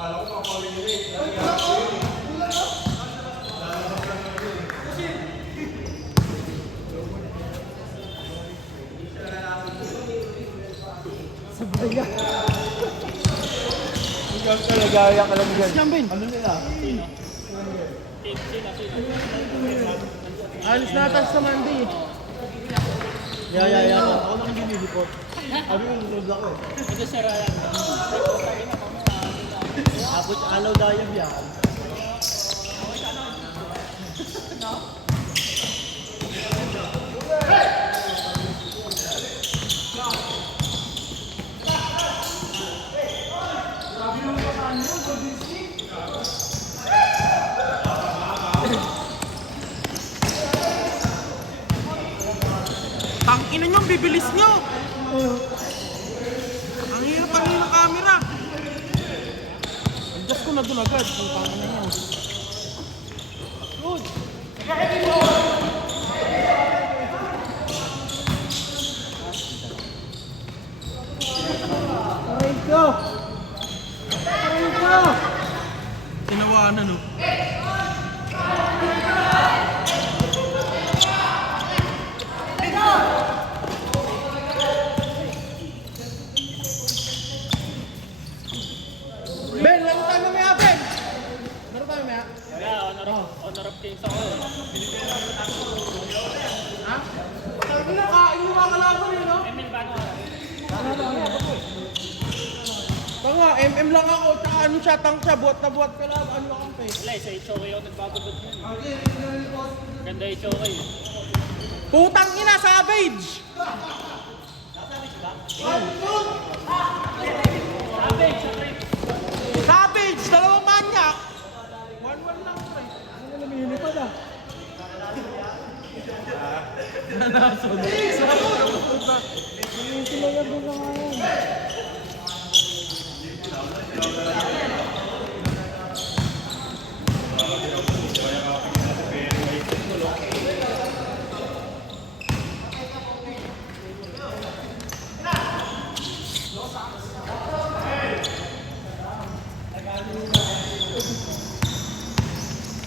Sabaya. Ikaw nagaya ka lang dyan. Jambin. Ano nila? Sino? Alis na ata sa Monday. Yeah. Ako lang ginilipot. Sabi ko, sunod ako eh. Ito si Ryan. Tapos alaw dayab yan. Tangina nyo, bibilis nyo. Ang hirap ng camera. Adjust ko na doon agad. Kung paano na yan. Good. Aray ko. Tinawanan no. Ben, laro tayo mamaya, Ben! Laro tayo mamaya? Honor of Kings ako. Ha? Sabi na, kain yung mga kalaban yun, no? Emil Bano. Tanga, MM lang ako, tsaka ano siya, tank siya, buhat na buhat ka lang, ano lang pa eh. Wala, sa HOK ako nagbabagod yun. Ganda HOK. Putang ina, Savage! Savage! Dalawang manyak! 1-1 lang pre. Ano na lumilipad ah? Nanason. Sila yan doon na ngayon.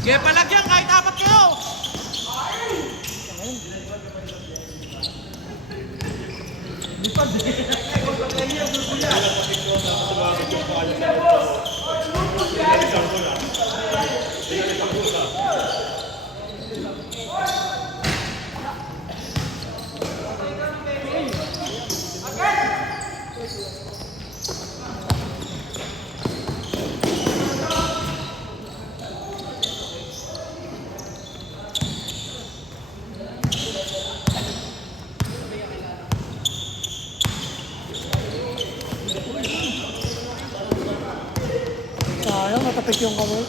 Kaya palagyan kahit apat kayo! Sayang, natapik yung kamay.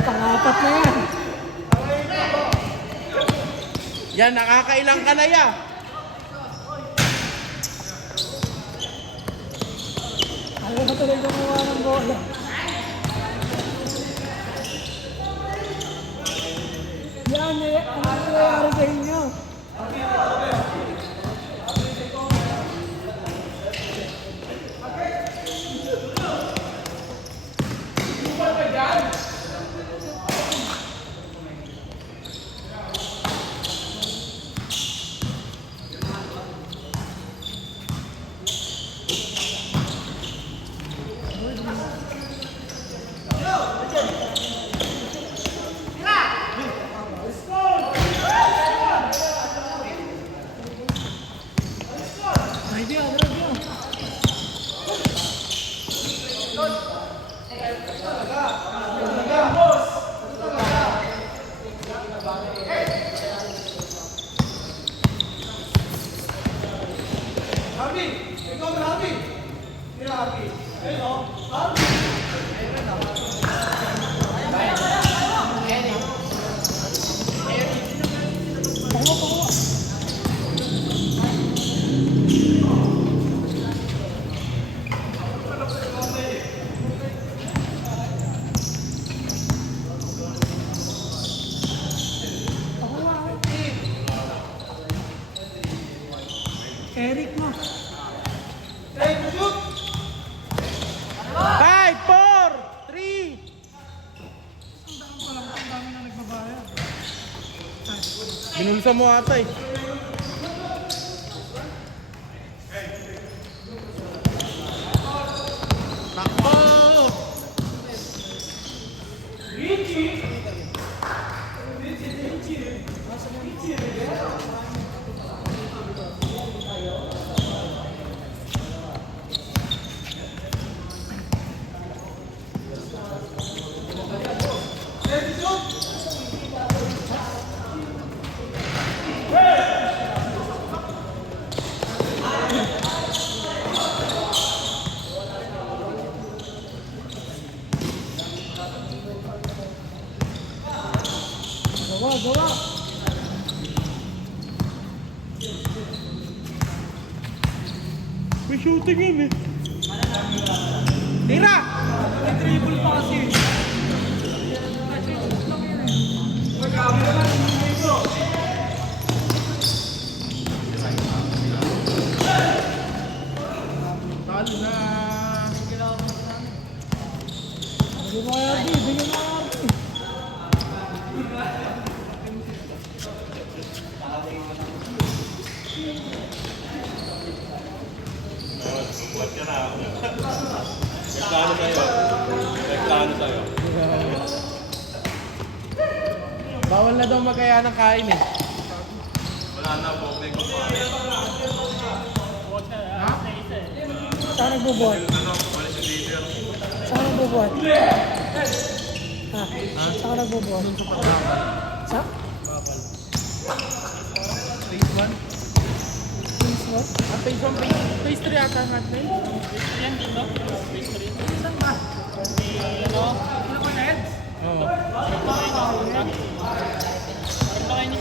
Pangapat na yan. Yan, nakakailang ka na yan. Ayaw na tuloy gumawa ng bola. Yan, ano nangyayari sa inyo? Eric mo. Hey, shoot! Pinulsa mo ata eh. Takbo! Gawa. May shooting yun eh. Tira! May dribble pa kasi. Talo na. Bigyan mo kaya, Arby. Bigyan mo kaya, Arby. Bawal na daw magkaya ng kain eh. Saan nagbubuhat? Saan nagbubuhat? Ha? Saan ka nagbubuhat? Sa? Phase 1? Please, what? Ah, phase 1, phase 3 ata natin. Yan dito. Phase 3. Saan ba? Ano? Ano ba, Neds? Oo. Parang kain niyo.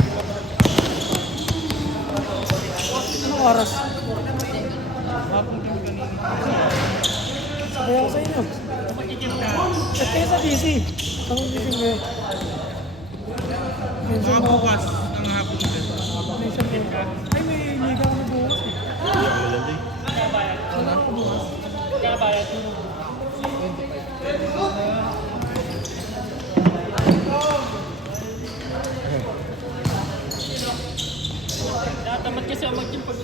Anong oras? Hapon kami kanina. Sabay ako sa inyo. Check kayo sa DC. Ang gising kayo. Minsan Baka ako. bukas ng hapon din. Minsan kayo. Ay, may liga ako na bukas eh. Kakabayad. Tamad kasi ang mag-gym pag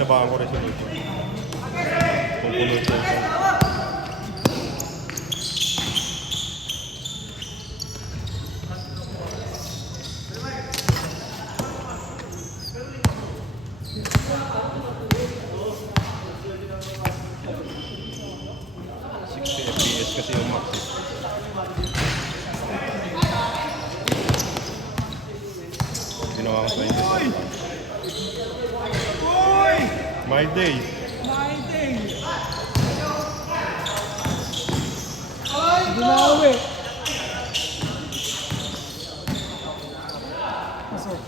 kinabahan ko resolution. Kung puno ito. FPS kasi yung max eh. Ginawa ko sa inyo. My day. My day! Ginawi. Pasok.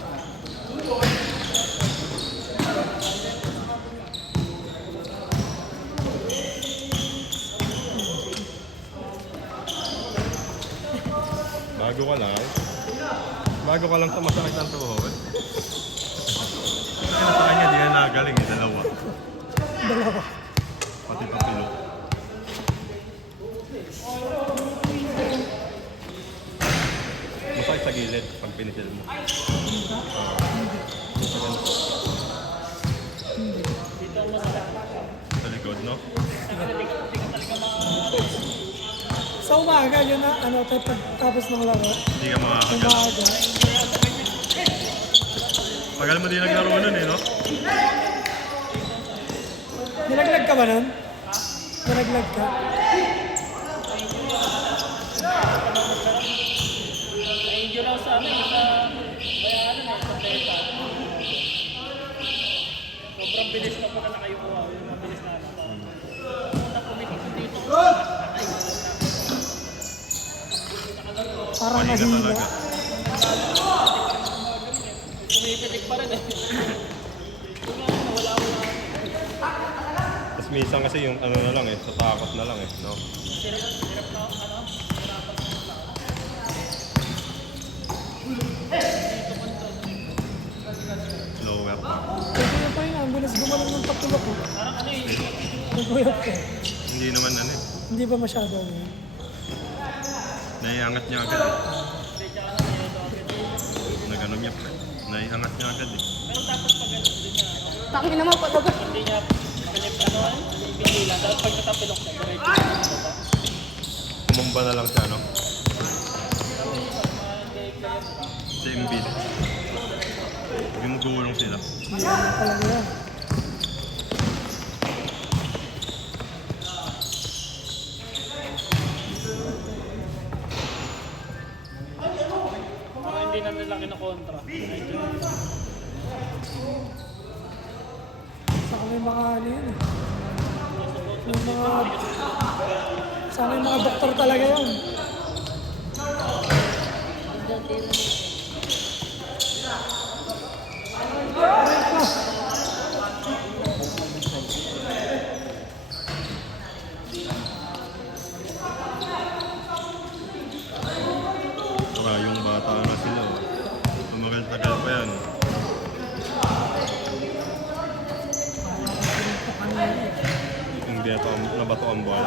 Bago ka lang. Bago ka lang sa masakit ng tuhod. Kaya sa kanya, di na nagaling eh, dalawa. Dalawa. Pati papilo. Masakit sa gilid pag pinisil mo. Sa likod, no? Sa umaga, yun na, ano, tapos ng laro. Hindi ka makakagal. Umaga. Tagal mo din naglaro nun eh, no? Nilaglag ka ba nun? Nilaglag ka? Na-injure ako sa amin, sa bayaran eh, sa Teta. Sobrang bilis na pala nakayukuha, yung mabilis na anak. Nakumitik ko dito. Parang Pahinga nahila. talaga. Kumipitik pa rin eh. Nawala ko na. Tapos minsan kasi yung ano na lang eh, sa takot na lang eh, no? Hirap na, ano? Lower pa. Pwede na tayo, ang bilis gumalang ng tapulok ko. Parang ano eh, Naguyap ko. Hindi naman ano eh. Hindi ba masyado? Naiangat niya agad eh. Nagano niya pa. Naiangat niya agad eh. pero dapat pag ano, hindi niya, Tangin naman pa dapat. hindi niya, pipigilan. Dapat pag natapilok na, diretso. Kumumba na lang siya, no? Sa imbit. Gumugulong sila. Hindi naman talaga yan. Parang hindi na nila kinokontra. Saka may mga ano yun eh. May mga... Sana yung mga doktor talaga yun. Saka yung bata na sila. Tumagal-tagal pa yan. Hindi ito nabato ang buwan.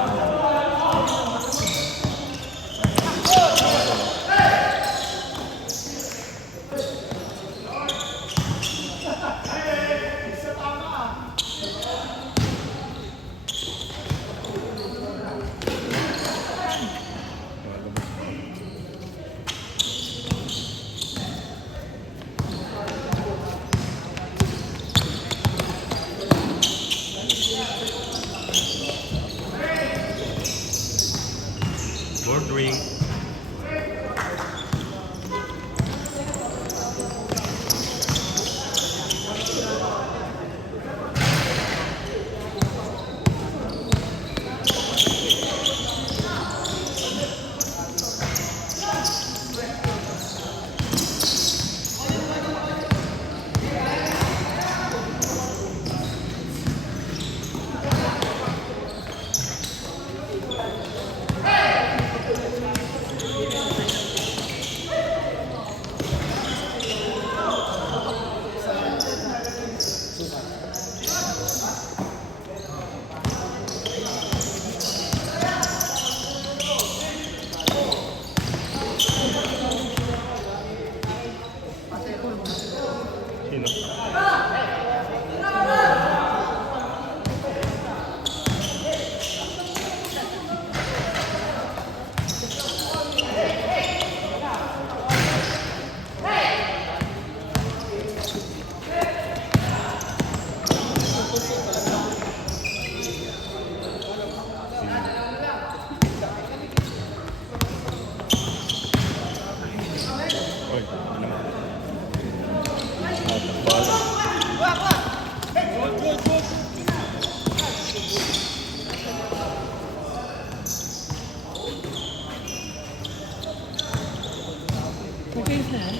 Lord Ring. Sino? Okay na yan.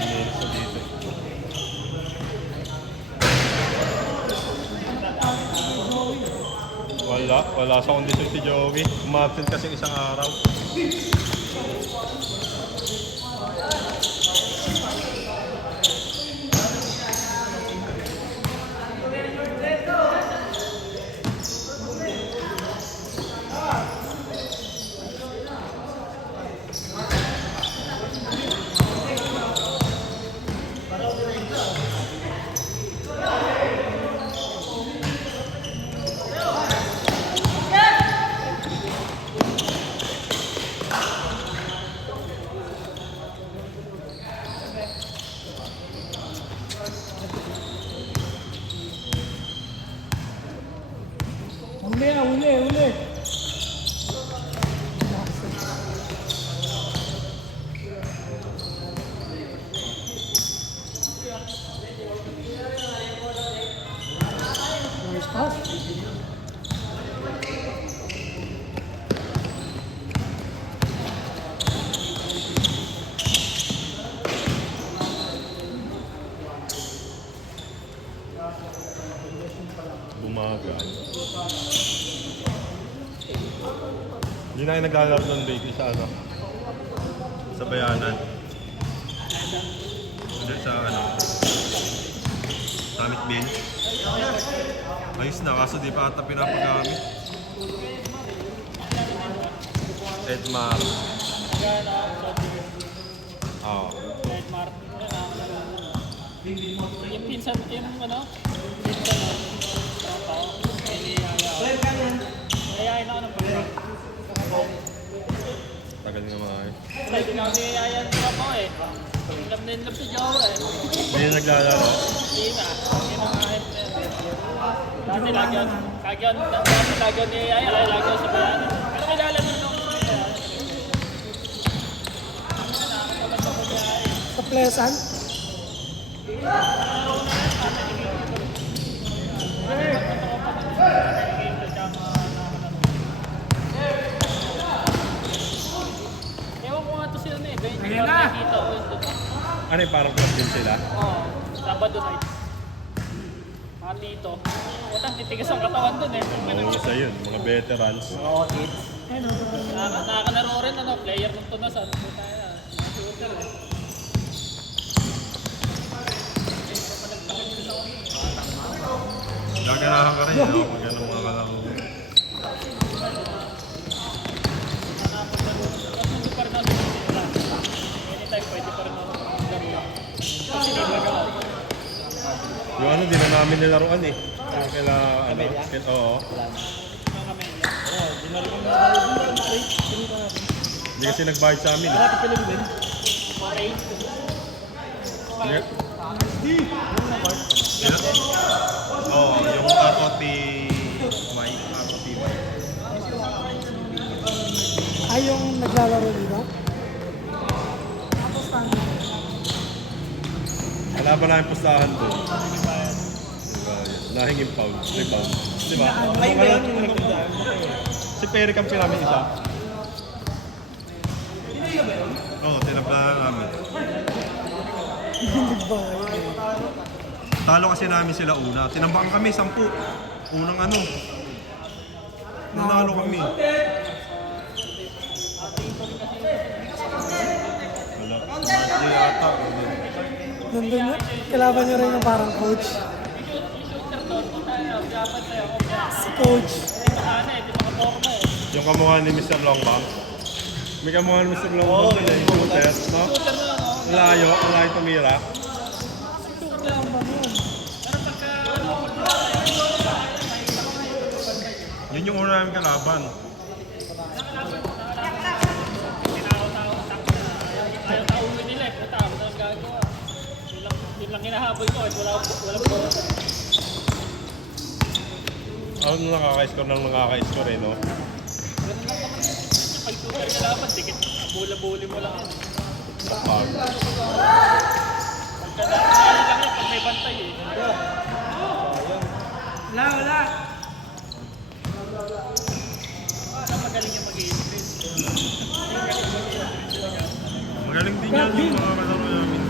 Minutes na dito. Wala sa kondisyon si Joey. Umatin kasi isang araw. Uli. Nice pass. Bumaga. Hindi na kayo naglalaro ng baby sa ano? Sa bayanan. Hindi sa ano? Summit bench. Ayos na, kaso di pa ata pinapagamit. Edmar. Oo. Edmar. Yung pinsan, yung ano? Pinsan na. Nayayain ako ng pagkakas. Tagal nga mga ayos. Hindi na ako nayayain ng ako eh. Alam na yun si Joe eh. Hindi na naglalaro. Hindi na. Hindi na kahit dati lagi ako niyayain, lagi ako sa bayanan. Pero kilala mo nung Sa Pleasant. ewan ko nga ito sila na eh. Ayun na! Nakikita ko yun doon. Ano yung parang club din sila? Oo. Sabado night. Mga tito. Utang titigas ang katawan doon eh. Mga isa yun, mga veterans. Nakakalaro rin ano, player ng tunasan. Shooter eh. Gaganahan ka rin, no? Pag ganun mga kalaro. Kasi super na nila. Anytime pwede pa rin ako laro. Kasi di magawa. Yung ano, di na namin nilaruan eh. Kaila, ano? Oo. Mga kamela. Hindi kasi nagbayad sa amin. Okay. Oo, yung ROT Mike, ROT Mike. Ay, yung naglalaro dito? Wala ba namin pustahan doon? Nahinging pound, 3 pound. Di ba? Ay, ba yun yung nagdadaan? Si Perry Campi namin isa. Oo, tinablahan namin. Talo kasi namin sila una. Tinambakan kami, 10. Unang ano. Nanalo kami. Wala. Hindi ata. Nandun yun. Kalaban nyo rin yung parang coach. Si coach. Yung kamukha ni Mr. Longbang. May kamukha ni Mr. Longbang sila yung shooter, no? Layo tumira. Yun yung una namin kalaban. Ayaw tauhin nila eh. Puta, ano ang gagawa? Yun lang hinahabol ko eh. Walang puro. Ano nakaka-score ng nakaka-score eh, no? Ganun lang naman. Pag super ka laban, dikit. Bula-buli mo lang yan. Pag. Pagka lang yan, pag may bantay eh. Wala. Magaling yung mag-i-sprint. Magaling din yan yung mga kalaro namin.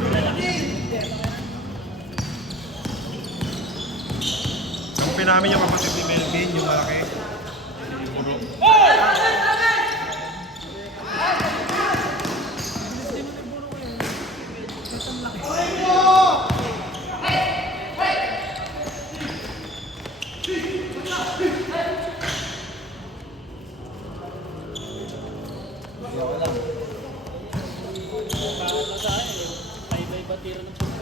Kampi namin yung kapatid ni Melvin, yung malaki. Yung puro. Paano sa akin eh. Iba-iba tiro ng super.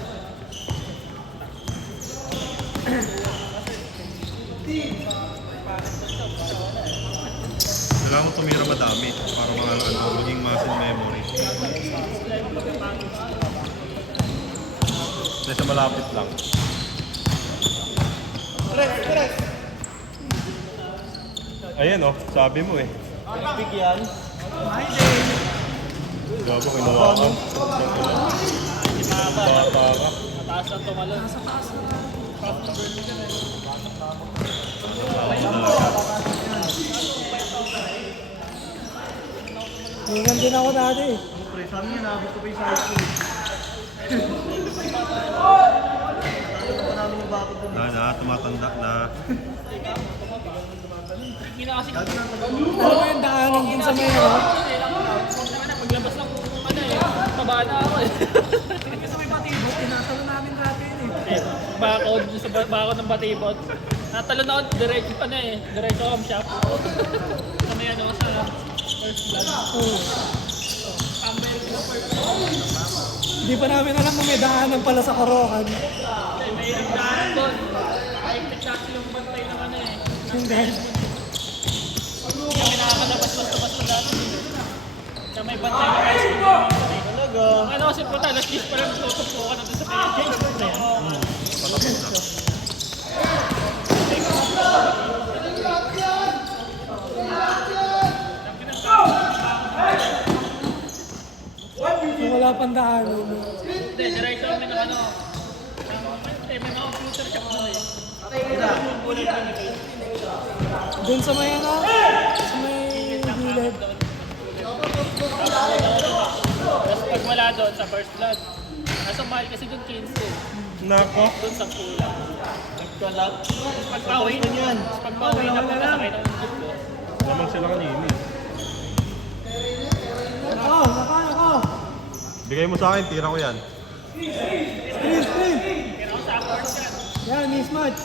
Kailangan ko tumira madami para mga maging muscle memory. Kasi sa malapit lang. Ayan oh, sabi mo eh. Big yan. Gabo, kinuha ka. Bata ka. Mataas ang tumalon. Ganyan din ako dati. Pre, sabi niya, naabot ko pa yung size ko. Nakita pa namin yung bakit doon. Tumatanda na. Hindi na kasi Alam mo yung daanan dun sa may harap? paglabas ng ano eh. Taba na ako eh. Kasi may patibot, tinatalo namin dati yun eh. Bakod sa bakod ng batibot. Natalon ako diretso pa na eh. Diretso home shop. Sa may ano sa first vlog. Hindi pa namin alam na may daanan pala sa Karokan. May daan doon. Ay, kasi yung bantay ng ano eh. Hindi. Kami nakakalabas-labas na dati. Sa may bantay ng high school. Talaga. Ano kasi po tayo, last pa rin tutupo ka na doon sa may high school na yan. Patapos na. Kung wala pang daanan. Hindi, diretso kami ng ano. May mga computer shop doon eh. Dun sa may ano? Sa may gilid. Tapos pag wala doon sa first vlog. Nasa mahal kasi doon 15. Nako. Doon sa kulang. Nagkalat. Pagpauwi na yan. Pagpauwi na po kasakay ng jeep ko. Lamang sila kanina eh. Nako! Bigay mo sa akin, tira ko yan. Screen! Kaya ako sa first yan. Yan, mismatch.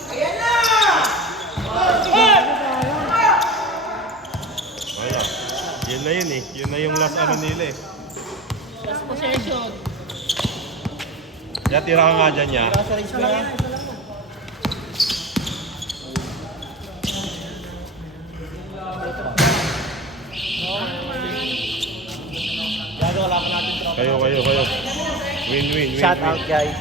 Wala. Yun na yun eh. Yun na yung last ano nila eh. Last possession. Kaya tira ka nga dyan niya. Nasa race ko na. Gago, wala pa natin tropa. Kayo. Win. Shout out guys.